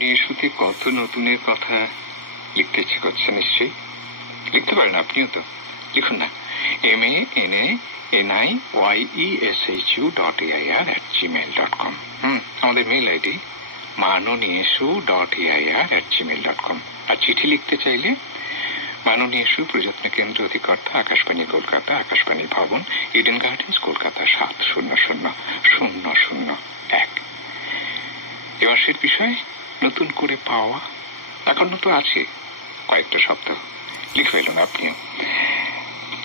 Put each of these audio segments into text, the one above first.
ইস্যুতে কত নতুনের কথা লিখতে ইচ্ছে করছে, নিশ্চয়ই লিখতে পারেন। আপনিও তো লিখুন না, manoniyeshu.air@gmail.com। আমাদের মেইল আইডি manoniyeshu.air@gmail.com। আর চিঠি লিখতে চাইলে মাননীয় ইস্যু প্রযত্ন কেন্দ্র, অধিকর্তা, আকাশবাণী কলকাতা, আকাশবাণী ভবন, ইডেন গার্ডেন্স, কলকাতা 700001। এ মাসের বিষয় নতুন করে পাওয়া। এখনো তো আছে কয়েকটা শব্দ, লিখে এলেন আপনিও।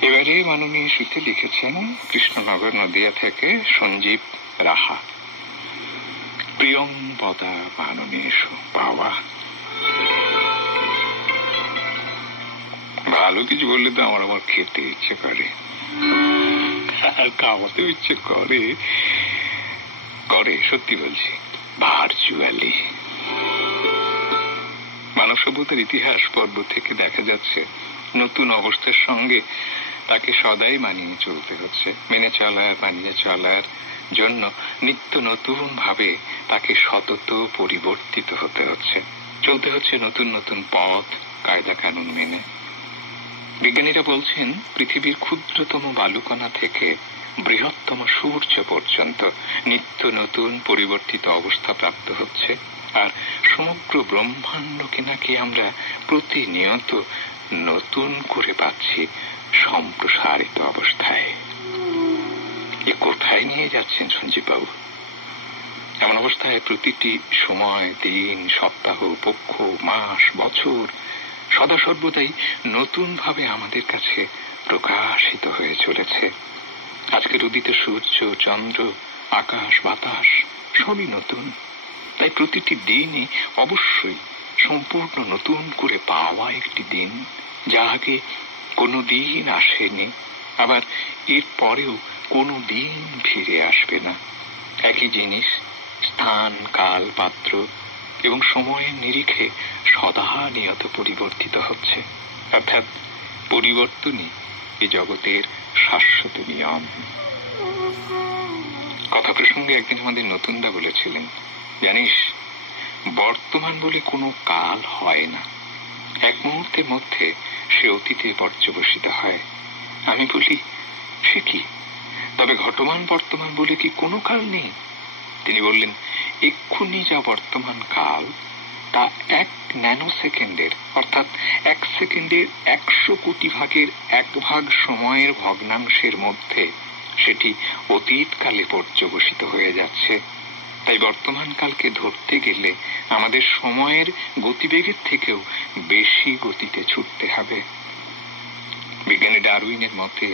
এবারে মাননীয় ইস্যুতে লিখেছেন কৃষ্ণনগর নদিয়া থেকে সঞ্জীব রাহা। প্রিয়ংবদা মাননীয় ইস্যু পাওয়া। ভালো কিছু বললে তো আমার খেতে ইচ্ছে করে, আর খাওয়াতেও ইচ্ছে করে করে সত্যি বলছি, ভার্চুয়ালি। মানব সভ্যতার ইতিহাস পর্ব থেকে দেখা যাচ্ছে নতুন অবস্থার সঙ্গে তাকে সদাই মানিয়ে চলতে হচ্ছে। মেনে চলার, মানিয়ে চলার জন্য নিত্য নতুন ভাবে তাকে সতত পরিবর্তিত হতে হচ্ছে। চলতে হচ্ছে নতুন নতুন পথ, কায়দা কানুন মেনে। বিজ্ঞানীরা বলছেন পৃথিবীর ক্ষুদ্রতম বালুকণা থেকে বৃহত্তম সূর্য পর্যন্ত নিত্য নতুন পরিবর্তিত অবস্থা প্রাপ্ত হচ্ছে, আর সমগ্র ব্রহ্মাণ্ডকে নাকি আমরা প্রতিনিয়ত নতুন করে পাচ্ছি সম্প্রসারিত অবস্থায়। এ কোথায় নিয়ে যাচ্ছেন সঞ্জীব বাবু? এমন অবস্থায় প্রতিটি সময়, দিন, সপ্তাহ, পক্ষ, মাস, বছর সদা সর্বদাই নতুন ভাবে আমাদের কাছে প্রকাশিত হয়ে চলেছে। আজকের উদিত সূর্য, চন্দ্র, আকাশ, বাতাস সবই নতুন। তাই প্রতিটি দিনই অবশ্যই সম্পূর্ণ নতুন করে পাওয়া একটি দিন, যা আগে কোনো দিন আসেনি, আবার এর পরেও কোনো দিন ফিরে আসবে না। একই জিনিস স্থান, কাল, পাত্র এবং সময়ের নিরিখে সদা নিয়ত পরিবর্তিত হচ্ছে। অর্থাৎ পরিবর্তনই এ জগতের শাশ্বত নিয়ম। কথা প্রসঙ্গে একদিন আমাদের নতুনদা বলেছিলেন, জানিস, বর্তমান বলে কোনো কাল হয় না, এক মুহূর্তের মধ্যে সে অতীতে পর্যবসিত হয়। আমি বলি, সে কি, তবে ঘটমান বর্তমান বলে কি কোনো কাল নেই? তিনি বললেন, এক্ষুনি যা বর্তমান কাল তা 1 ন্যানো সেকেন্ডের, অর্থাৎ 1 সেকেন্ডের 100 কোটি ভাগের 1 ভাগ সময়ের ভগ্নাংশের মধ্যে সেটি অতীতকালে পর্যবসিত হয়ে যাচ্ছে। তাই বর্তমান কালকে ধরতে গেলে আমাদের সময়ের গতিবেগের থেকেও বেশি গতিতে ছুটতে হবে। বিজ্ঞানী ডারউইনের মতে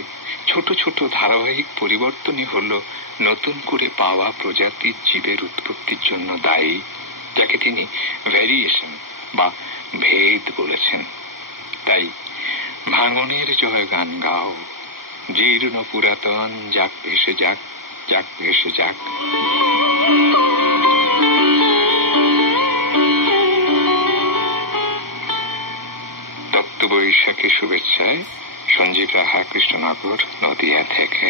ছোট ছোট ধারাবাহিক পরিবর্তনই হলো নতুন করে পাওয়া প্রজাতির জীবের উৎপত্তির জন্য দায়ী, যাকে তিনি ভ্যারিয়েশন বা ভেদ বলেছেন। তাই ভাঙনের জয় গান গাও, জীর্ণ পুরাতন যাক ভেসে যাক, যাক ভেসে যাক। তত্ত্ব বৈশাখী শুভেচ্ছায় সঞ্জীব রাহা, কৃষ্ণনগর নদিয়া থেকে।